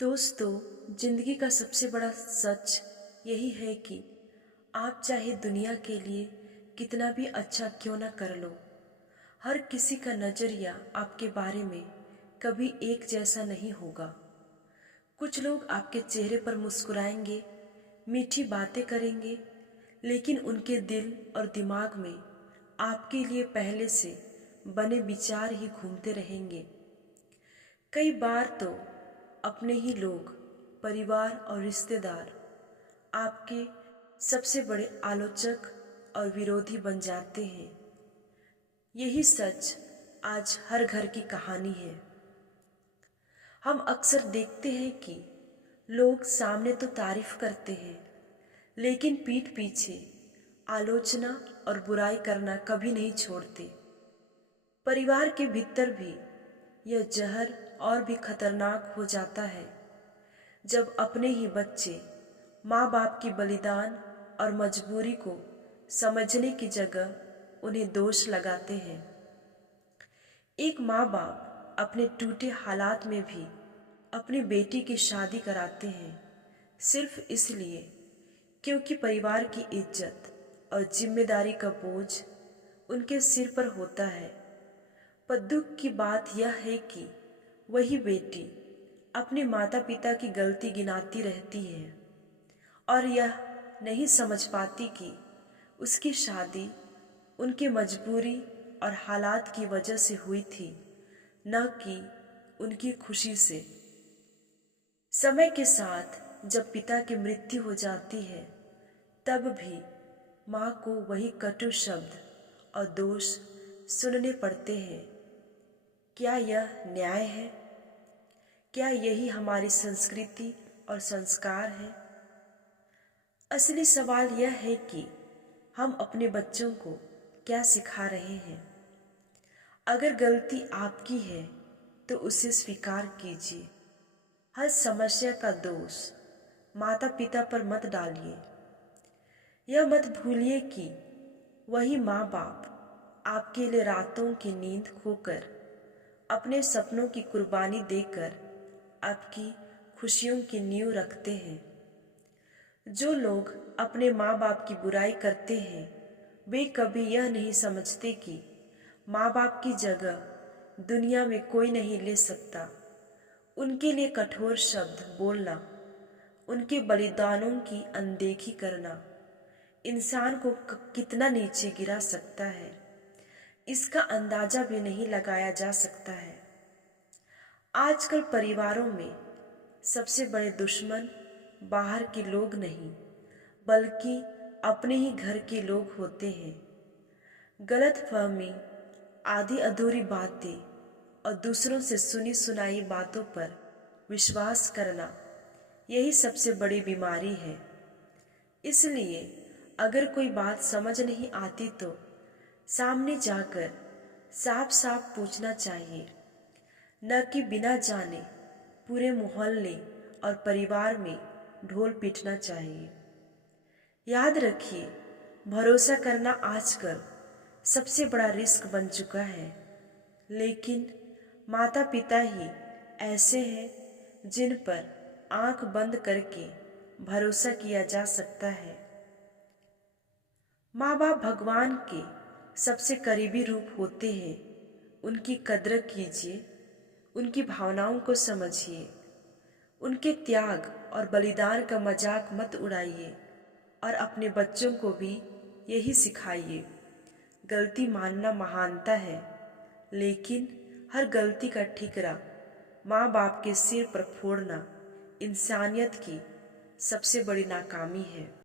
दोस्तों, जिंदगी का सबसे बड़ा सच यही है कि आप चाहे दुनिया के लिए कितना भी अच्छा क्यों ना कर लो, हर किसी का नजरिया आपके बारे में कभी एक जैसा नहीं होगा। कुछ लोग आपके चेहरे पर मुस्कुराएंगे, मीठी बातें करेंगे, लेकिन उनके दिल और दिमाग में आपके लिए पहले से बने विचार ही घूमते रहेंगे। कई बार तो अपने ही लोग, परिवार और रिश्तेदार आपके सबसे बड़े आलोचक और विरोधी बन जाते हैं। यही सच आज हर घर की कहानी है। हम अक्सर देखते हैं कि लोग सामने तो तारीफ करते हैं, लेकिन पीठ पीछे आलोचना और बुराई करना कभी नहीं छोड़ते। परिवार के भीतर भी यह जहर और भी खतरनाक हो जाता है जब अपने ही बच्चे माँ बाप की बलिदान और मजबूरी को समझने की जगह उन्हें दोष लगाते हैं। एक माँ बाप अपने टूटे हालात में भी अपनी बेटी की शादी कराते हैं, सिर्फ इसलिए क्योंकि परिवार की इज्जत और जिम्मेदारी का बोझ उनके सिर पर होता है। पर दुख की बात यह है कि वही बेटी अपने माता पिता की गलती गिनाती रहती है और यह नहीं समझ पाती कि उसकी शादी उनकी मजबूरी और हालात की वजह से हुई थी, न कि उनकी खुशी से। समय के साथ जब पिता की मृत्यु हो जाती है, तब भी माँ को वही कटु शब्द और दोष सुनने पड़ते हैं। क्या यह न्याय है? क्या यही हमारी संस्कृति और संस्कार है? असली सवाल यह है कि हम अपने बच्चों को क्या सिखा रहे हैं। अगर गलती आपकी है तो उसे स्वीकार कीजिए। हर समस्या का दोष माता पिता पर मत डालिए। यह मत भूलिए कि वही माँ बाप आपके लिए रातों की नींद खोकर, अपने सपनों की कुर्बानी देकर आपकी खुशियों की नींव रखते हैं। जो लोग अपने माँ बाप की बुराई करते हैं, वे कभी यह नहीं समझते कि माँ बाप की जगह दुनिया में कोई नहीं ले सकता। उनके लिए कठोर शब्द बोलना, उनके बलिदानों की अनदेखी करना इंसान को कितना नीचे गिरा सकता है, इसका अंदाजा भी नहीं लगाया जा सकता है। आजकल परिवारों में सबसे बड़े दुश्मन बाहर के लोग नहीं, बल्कि अपने ही घर के लोग होते हैं। गलतफहमी, आधी अधूरी बातें और दूसरों से सुनी सुनाई बातों पर विश्वास करना, यही सबसे बड़ी बीमारी है। इसलिए अगर कोई बात समझ नहीं आती तो सामने जाकर साफ साफ पूछना चाहिए, न कि बिना जाने पूरे मोहल्ले और परिवार में ढोल पीटना चाहिए। याद रखिए, भरोसा करना आजकल सबसे बड़ा रिस्क बन चुका है, लेकिन माता पिता ही ऐसे हैं जिन पर आंख बंद करके भरोसा किया जा सकता है। माँ बाप भगवान के सबसे करीबी रूप होते हैं। उनकी कद्र कीजिए, उनकी भावनाओं को समझिए, उनके त्याग और बलिदान का मजाक मत उड़ाइए और अपने बच्चों को भी यही सिखाइए। गलती मानना महानता है, लेकिन हर गलती का ठिकरा माँ बाप के सिर पर फोड़ना इंसानियत की सबसे बड़ी नाकामी है।